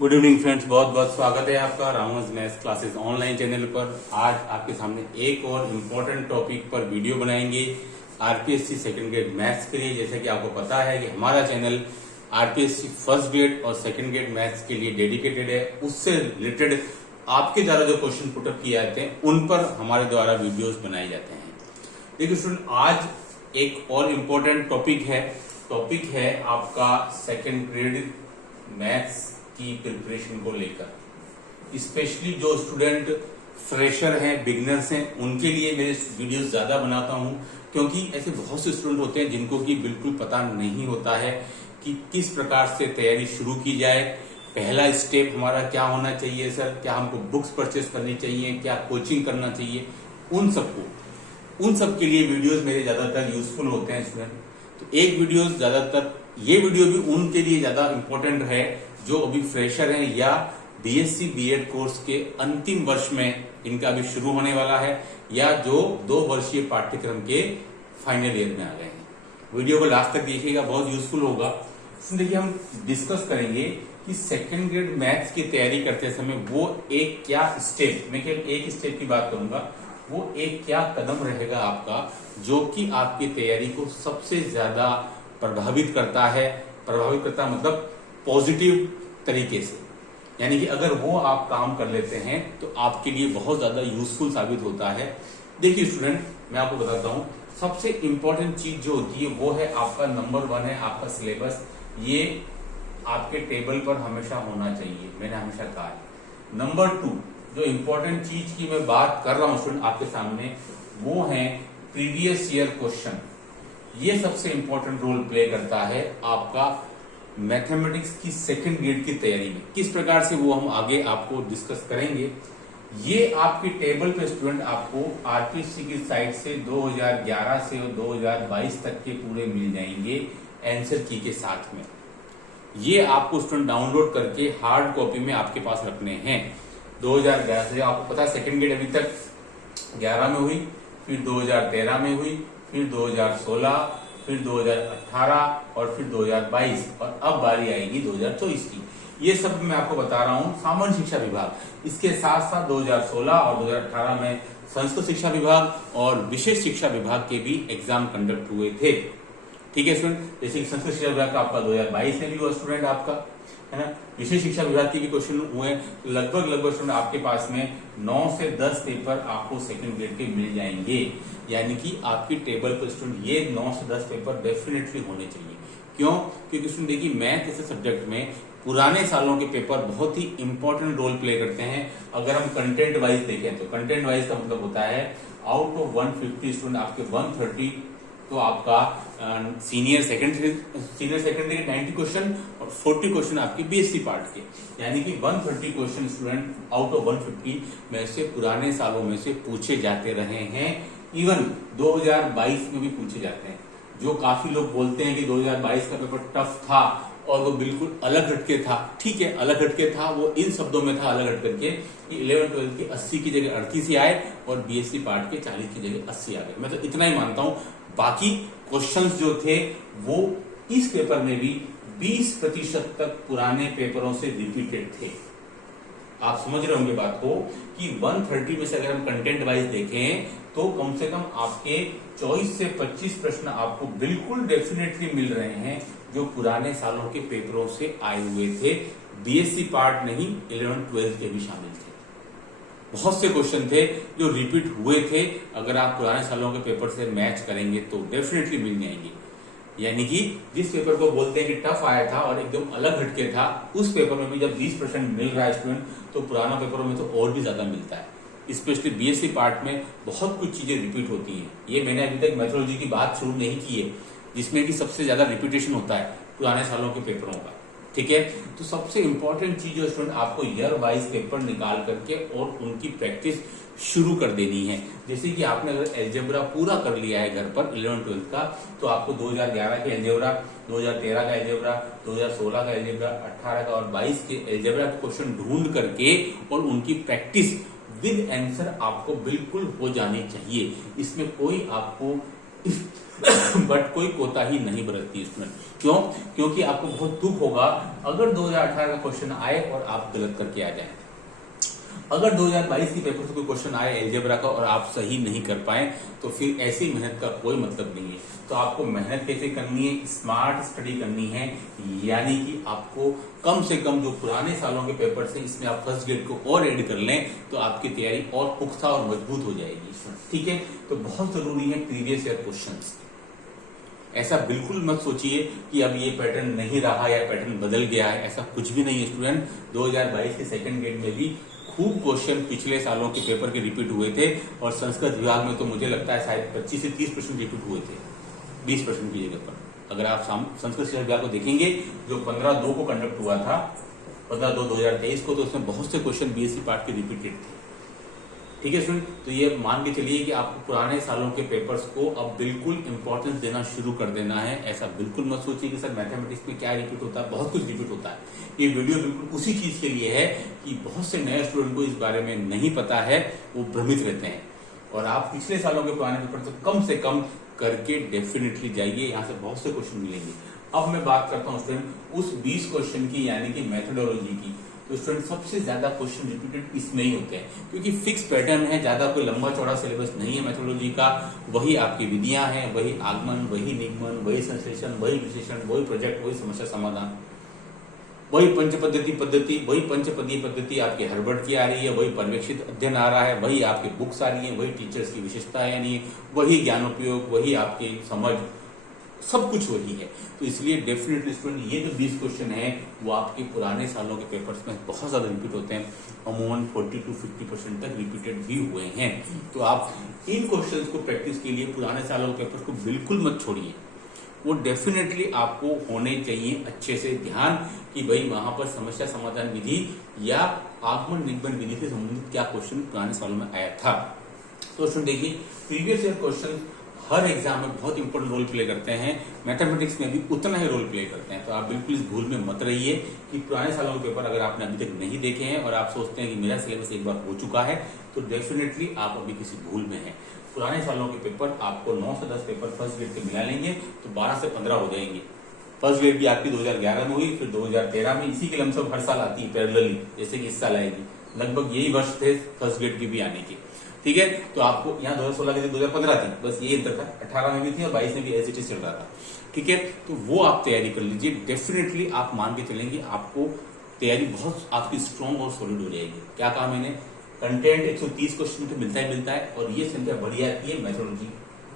Good evening friends, बहुत बहुत स्वागत है आपका Ramos maths classes online channel पर। आज आपके सामने एक और इम्पोर्टेंट टॉपिक पर वीडियो बनाएंगे आरपीएससी सेकंड ग्रेड मैथ्स के लिए। जैसे कि आपको पता है कि हमारा चैनल आरपीएससी फर्स्ट ग्रेड और सेकंड ग्रेड मैथ्स के लिए डेडिकेटेड है। उससे रिलेटेड आपके द्वारा जो क्वेश्चन पुटअप किए जाते हैं उन पर हमारे द्वारा वीडियोज बनाए जाते हैं। देखिए स्टूडेंट, आज एक और इम्पोर्टेंट टॉपिक है आपका सेकंड ग्रेड मैथ्स की प्रिपरेशन को लेकर। स्पेशली जो स्टूडेंट फ्रेशर हैं, बिगनर्स हैं, उनके लिए मेरे वीडियोस ज्यादा बनाता हूं, क्योंकि ऐसे बहुत से स्टूडेंट होते हैं जिनको कि बिल्कुल पता नहीं होता है कि किस प्रकार से तैयारी शुरू की जाए। पहला स्टेप हमारा क्या होना चाहिए सर, क्या हमको बुक्स परचेस करनी चाहिए, क्या कोचिंग करना चाहिए, उन सब के लिए वीडियोस मेरे ज्यादातर यूजफुल होते हैं स्टूडेंट। तो एक वीडियोस ज्यादातर, ये वीडियो भी उनके लिए ज्यादा इंपॉर्टेंट है जो अभी फ्रेशर हैं या बीएससी बीएड कोर्स के अंतिम वर्ष में इनका अभी शुरू होने वाला है, या जो 2 वर्षीय पाठ्यक्रम के फाइनल ईयर में आ गए हैं। वीडियो को लास्ट तक देखिएगा, बहुत यूजफुल होगा। इसमें देखिए हम डिस्कस करेंगे कि सेकंड ग्रेड मैथ्स की तैयारी करते समय वो एक क्या स्टेप, मैं केवल एक स्टेप की बात करूंगा, वो एक क्या कदम रहेगा आपका जो कि आपकी तैयारी को सबसे ज्यादा प्रभावित करता मतलब पॉजिटिव तरीके से। यानी कि अगर वो आप काम कर लेते हैं तो आपके लिए बहुत ज्यादा यूजफुल साबित होता है। देखिए स्टूडेंट, मैं आपको बताता हूं, सबसे इंपॉर्टेंट चीज जो होती है वो है आपका नंबर 1 है आपका सिलेबस। ये आपके टेबल पर हमेशा होना चाहिए, मैंने हमेशा कहा है। नंबर 2 जो इंपॉर्टेंट चीज की मैं बात कर रहा हूं स्टूडेंट आपके सामने, वो है प्रीवियस ईयर क्वेश्चन। ये सबसे इंपॉर्टेंट रोल प्ले करता है आपका मैथमेटिक्स की सेकंड ग्रेड की तैयारी में। किस प्रकार से वो हम आगे आपको डिस्कस करेंगे। ये आपकी टेबल पे स्टूडेंट आपको आरपीएससी की साइड से 2011 से 2022 तक के पूरे मिल जाएंगे आंसर की के साथ में। ये आपको स्टूडेंट डाउनलोड करके हार्ड कॉपी में आपके पास रखने हैं। 2011 से आपको पता है सेकंड ग्रेड अभी तक 11 में हुई, फिर 2013 में हुई, फिर 2016, फिर 2018 और फिर 2022, और अब बारी आएगी 2024 की। ये सब मैं आपको बता रहा हूं सामान्य शिक्षा विभाग। इसके साथ साथ 2016 और 2018 में संस्कृत शिक्षा विभाग और विशेष शिक्षा विभाग के भी एग्जाम कंडक्ट हुए थे। ठीक है स्टूडेंट, जैसे कि संस्कृत शिक्षा विभाग का आपका 2022 में भी हुआ स्टूडेंट आपका, है ना। विशेष शिक्षा विभाग के भी क्वेश्चन हुए। लगभग स्टूडेंट आपके पास में 9 से 10 पेपर आपको सेकंड ग्रेड के मिल जाएंगे। यानी कि आपकी टेबल पर स्टूडेंट ये 9 से 10 पेपर डेफिनेटली होने चाहिए। क्यों? क्योंकि स्टूडेंट देखिए मैथ जैसे सब्जेक्ट में पुराने सालों के पेपर बहुत ही इंपॉर्टेंट रोल प्ले करते हैं। अगर हम कंटेंट वाइज देखें तो कंटेंट वाइज का मतलब होता है आउट ऑफ 150 स्टूडेंट आपके 130 तो आपका सीनियर सेकेंडरी के 90 क्वेश्चन और 40 क्वेश्चन आपके बीएससी पार्ट के। यानी कि 130 क्वेश्चन स्टूडेंट आउट ऑफ 150 में से पुराने सालों में से पूछे जाते रहे हैं। इवन 2022 में भी पूछे जाते हैं। जो काफी लोग बोलते हैं कि 2022 का पेपर टफ था और वो बिल्कुल अलग हटके था। ठीक है, अलग हटके था, वो इन शब्दों में था अलग हट करके कि 11-12 के 80 की जगह 38 ही आए और बीएससी पार्ट के 40 की जगह 80 आ गए। मैं तो इतना ही मानता हूं। बाकी क्वेश्चंस जो थे वो इस पेपर में भी 20% तक पुराने पेपरों से रिपीटेड थे। आप समझ रहे होंगे बात को कि 130 में से अगर हम कंटेंट वाइज देखें तो कम से कम आपके 24 से 25 प्रश्न आपको बिल्कुल डेफिनेटली मिल रहे हैं जो पुराने सालों के पेपरों से आए हुए थे। बीएससी पार्ट नहीं, 11-12 के भी शामिल थे। बहुत से क्वेश्चन थे जो रिपीट हुए थे। अगर आप पुराने सालों के पेपर से मैच करेंगे तो डेफिनेटली मिल जाएंगे। यानी कि जिस पेपर को बोलते हैं कि टफ आया था और एकदम अलग हटके था, उस पेपर में भी जब 20% मिल रहा है स्टूडेंट तो पुराना पेपरों में तो और भी ज्यादा मिलता है। स्पेशली बीएससी पार्ट में बहुत कुछ चीजें रिपीट होती हैं। ये मैंने अभी तक मेथोडोलॉजी की बात शुरू नहीं की है जिसमें कि सबसे ज्यादा रिपीटेशन होता है पुराने सालों के पेपरों का। ठीक है, तो सबसे इंपॉर्टेंट चीज जो स्टूडेंट आपको ईयर वाइज पेपर निकाल करके और उनकी प्रैक्टिस शुरू कर देनी है। जैसे कि आपने अगर एल्जेब्रा पूरा कर लिया है घर पर 11-12 का, तो आपको 2011 के एल्जेब्रा, 2013 का एल्जेब्रा, 2016 का एल्जेब्रा, 18 का और 22 के एल्जेब्रा के क्वेश्चन ढूंढ करके और उनकी प्रैक्टिस विद आंसर आपको बिल्कुल हो जानी चाहिए। इसमें कोई आपको बट कोई कोताही नहीं बरतती स्टूडेंट। क्यों? क्योंकि आपको बहुत दुख होगा अगर 2018 का क्वेश्चन आए और आप गलत करके आ जाएं। अगर 2022 की पेपर से कोई क्वेश्चन आए एलजेब्रा का और आप सही नहीं कर पाए तो फिर ऐसी मेहनत का कोई मतलब नहीं है। तो आपको मेहनत कैसे करनी है? स्मार्ट स्टडी करनी है, यानी कि आपको कम से कम जो पुराने सालों के पेपर से इसमें आप फर्स्ट ग्रेड को और ऐड कर लें तो आपकी तैयारी और पुख्ता और मजबूत हो जाएगी। ठीक है, तो बहुत जरूरी है प्रीवियस ईयर क्वेश्चंस। ऐसा बिल्कुल मत सोचिए कि अब ये पैटर्न नहीं रहा या पैटर्न बदल गया है, ऐसा कुछ भी नहीं है स्टूडेंट। 2022 के सेकंड ग्रेड में भी खूब क्वेश्चन पिछले सालों के पेपर के रिपीट हुए थे और संस्कृत विभाग में तो मुझे लगता है शायद 25 से 30% रिपीट हुए थे 20% की जगह पर। अगर आप संस्कृत शिक्षा विभाग को देखेंगे जो 15/2 को कंडक्ट हुआ था, 15/2/2023 को, तो उसमें बहुत से क्वेश्चन बीएससी पार्ट के रिपीटेड थे। ठीक है स्टूडेंट, तो ये मान के चलिए कि आपको पुराने सालों के पेपर्स को अब बिल्कुल इंपॉर्टेंस देना शुरू कर देना है। ऐसा बिल्कुल मत सोचिए कि सर मैथमेटिक्स में क्या रिपीट होता है, बहुत कुछ रिपीट होता है। ये वीडियो बिल्कुल उसी चीज के लिए है कि बहुत से नए स्टूडेंट को इस बारे में नहीं पता है, वो भ्रमित रहते हैं। और आप पिछले सालों के पुराने पेपर तो कम से कम करके डेफिनेटली जाइए, यहाँ से बहुत से क्वेश्चन मिलेंगे। अब मैं बात करता हूँ स्टूडेंट उस 20 क्वेश्चन की, यानी कि मेथोडोलॉजी की। तो स्टूडेंट सबसे ज्यादा क्वेश्चन रिपीटेड इसमें ही होते हैं क्योंकि फिक्स पैटर्न है, ज्यादा कोई लंबा चौड़ा सिलेबस नहीं है मेथोडोलॉजी का। वही आपकी विधियां हैं, वही आगमन, वही निगमन, वही संश्लेषण, वही विश्लेषण, वही प्रोजेक्ट, वही समस्या समाधान, वही पंचपद्धति पद्धति, वही पंचपदीय पद्धति आपकी हर्बर्ट की आ रही है, वही पर्यवेक्षित अध्ययन आ रहा है, वही आपकी बुक्स आ रही है, वही टीचर्स की विशेषता यानी वही ज्ञानोपयोग, वही आपकी समझ, सब कुछ वही है। तो इसलिए डेफिनेटली स्टूडेंट ये जो 20 क्वेश्चन है वो आपके पुराने सालों के पेपर्स में बहुत ज्यादा रिपीट होते हैं, अमूमन 40 to 50% तक रिपीटेड भी हुए हैं। तो आप इन क्वेश्चंस को प्रैक्टिस के लिए पुराने सालों के पेपर्स को बिल्कुल मत छोड़िए, वो डेफिनेटली आपको होने चाहिए अच्छे से ध्यान कि भाई वहां पर समस्या समाधान विधि या आगमन निगमन विधि से संबंधित क्या क्वेश्चन पुराने सालों में आया था। तो स्टूडेंट देखिए प्रीवियस ईयर क्वेश्चन हर एग्जाम में बहुत इंपॉर्टेंट रोल प्ले करते हैं, मैथमेटिक्स में भी उतना ही रोल प्ले करते हैं। तो आप बिल्कुल इस भूल में मत रहिए कि पुराने सालों के पेपर अगर आपने अभी तक नहीं देखे हैं और आप सोचते हैं कि मेरा सिलेबस एक बार हो चुका है तो डेफिनेटली आप अभी किसी भूल में हैं। पुराने सालों के पेपर आपको 9 से 10 पेपर फर्स्ट ग्रेड के मिला लेंगे तो 12 से 15 हो जाएंगे। फर्स्ट ग्रेड की आपकी 2011 में हुई, फिर 2013 में, इसी के लमसम हर साल आती है पैरेलली, जैसे कि इस साल आएगी। लगभग यही वर्ष थे फर्स्ट ग्रेड की भी आने की। ठीक है, तो आपको यहाँ 2016 की थी, 2015 थी, बस ये अंतर था। 18 में भी थी और 22 में भी एज इट इज चल रहा था। ठीक है, तो वो आप तैयारी कर लीजिए, डेफिनेटली आप मान के चलेंगे आपको तैयारी बहुत आपकी स्ट्रॉन्ग और सॉलिड हो जाएगी। क्या कहा मैंने? कंटेंट 130 क्वेश्चन तो मिलता है और ये संख्या बढ़ जाती है मेथोडोलॉजी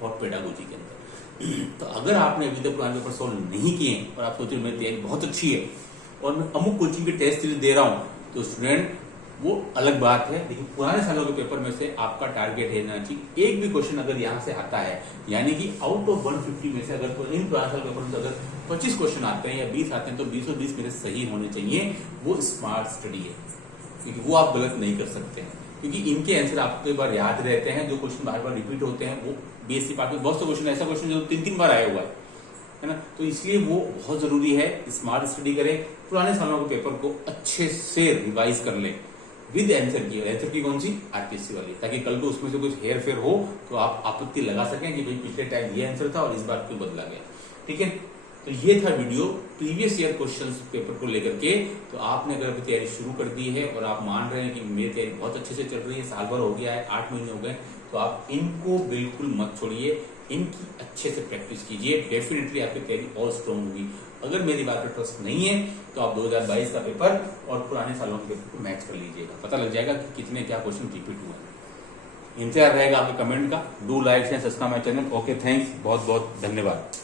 और पेडागोजी के अंदर। तो अगर आपने अभी तक पुराने पेपर सॉल्व नहीं किए और आप सोच रहे मेरी तैयारी बहुत अच्छी है और मैं अमुक कोचिंग के टेस्ट दे रहा हूं, तो स्टूडेंट वो अलग बात है। लेकिन पुराने सालों के पेपर में से आपका टारगेट है ना चाहिए एक भी क्वेश्चन अगर यहाँ से आता है, यानी कि आउट ऑफ 150 में से अगर इन पुराने साल पेपर में से अगर 25 क्वेश्चन आते हैं या 20 आते हैं तो 20 और 20 मेरे सही होने चाहिए। वो स्मार्ट स्टडी है क्योंकि वो आप गलत नहीं कर सकते हैं, क्योंकि इनके आंसर आपको कई बार याद रहते हैं। जो क्वेश्चन बार बार रिपीट होते हैं वो बीएससी पार्ट में बहुत से क्वेश्चन, ऐसा क्वेश्चन जो 3-3 बार आया हुआ है ना, तो इसलिए वो बहुत जरूरी है स्मार्ट स्टडी करें। पुराने सालों के पेपर को अच्छे से रिवाइज कर लें विद आंसर की कौन सी? आरपीएससी वाली, ताकि कल को उसमें से कुछ हेर फेर हो तो आप आपत्ति लगा सकें कि भाई पिछले टाइम ये आंसर था और इस बार क्यों बदला गया। ठीक है, तो ये था video previous year questions paper को लेकर के। तो आपने अगर अभी तैयारी शुरू कर दी है और आप मान रहे हैं कि मेरी तैयारी बहुत अच्छे से चल रही है, साल भर हो गया है, 8 महीने हो गए, तो आप इनको बिल्कुल मत छोड़िए, इनकी अच्छे से प्रैक्टिस कीजिए, डेफिनेटली आपकी तैयारी और स्ट्रॉन्ग होगी। अगर मेरी बात पर ट्रस्ट नहीं है तो आप 2022 का पेपर और पुराने सालों के पेपर को मैच कर लीजिएगा, पता लग जाएगा कि कितने क्या क्वेश्चन रिपीट हुए हैं। इंतजार रहेगा आपके कमेंट का। Do like and subscribe my channel. Okay, thanks, बहुत बहुत धन्यवाद।